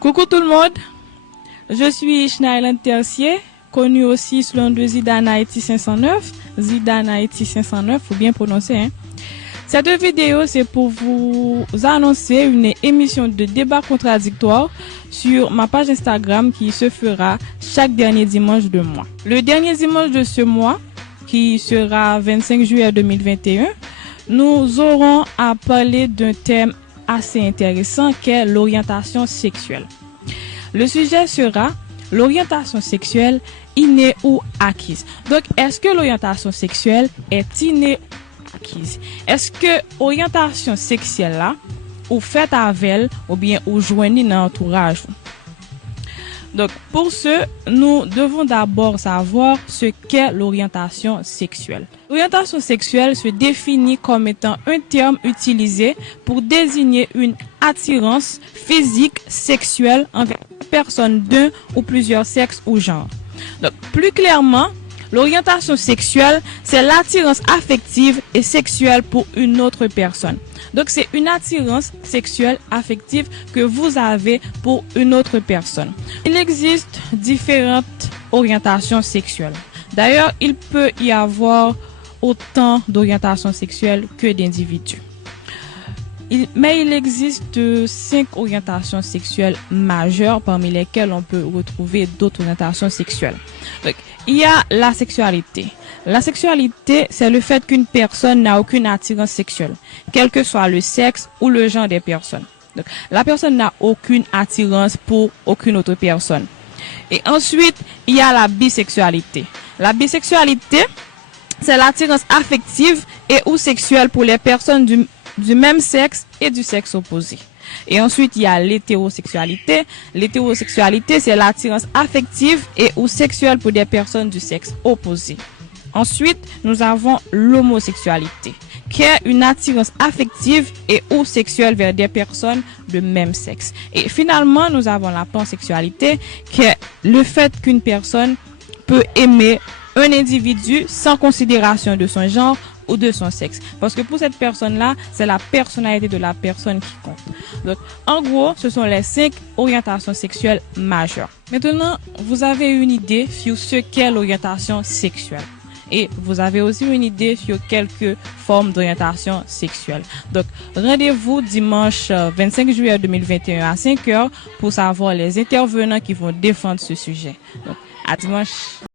Coucou tout le monde, je suis Schneiland Tercier, connu aussi sous le nom de Zidane Haïti 509, Zidane Haïti 509, faut bien prononcer. Hein. Cette vidéo, c'est pour vous annoncer une émission de débat contradictoire sur ma page Instagram qui se fera chaque dernier dimanche de mois. Le dernier dimanche de ce mois, qui sera 25 juillet 2021, nous aurons à parler d'un thème assez intéressant qu'est l'orientation sexuelle. Le sujet sera l'orientation sexuelle innée ou acquise. Donc, est-ce que l'orientation sexuelle est innée ou acquise? Est-ce que l'orientation sexuelle là, ou faite avec elle, ou bien ou joignée dans l'entourage? Donc, pour ce, nous devons d'abord savoir ce qu'est l'orientation sexuelle. L'orientation sexuelle se définit comme étant un terme utilisé pour désigner une attirance physique sexuelle envers une personne d'un ou plusieurs sexes ou genres. Donc, plus clairement, l'orientation sexuelle, c'est l'attirance affective et sexuelle pour une autre personne. Donc, c'est une attirance sexuelle affective que vous avez pour une autre personne. Il existe différentes orientations sexuelles. D'ailleurs, il peut y avoir autant d'orientations sexuelles que d'individus. Mais il existe 5 orientations sexuelles majeures parmi lesquelles on peut retrouver d'autres orientations sexuelles. Donc, il y a la sexualité. La sexualité, c'est le fait qu'une personne n'a aucune attirance sexuelle, quel que soit le sexe ou le genre des personnes. Donc, la personne n'a aucune attirance pour aucune autre personne. Et ensuite, il y a la bisexualité. La bisexualité, c'est l'attirance affective et ou sexuelle pour les personnes du même sexe et du sexe opposé. Et ensuite, il y a l'hétérosexualité. L'hétérosexualité, c'est l'attirance affective et ou sexuelle pour des personnes du sexe opposé. Ensuite, nous avons l'homosexualité, qui est une attirance affective et ou sexuelle vers des personnes de même sexe. Et finalement, nous avons la pansexualité, qui est le fait qu'une personne peut aimer un individu sans considération de son genre ou de son sexe. Parce que pour cette personne-là, c'est la personnalité de la personne qui compte. Donc, en gros, ce sont les 5 orientations sexuelles majeures. Maintenant, vous avez une idée sur ce qu'est l'orientation sexuelle. Et vous avez aussi une idée sur quelques formes d'orientation sexuelle. Donc, rendez-vous dimanche 25 juillet 2021 à 5h pour savoir les intervenants qui vont défendre ce sujet. Donc, à dimanche.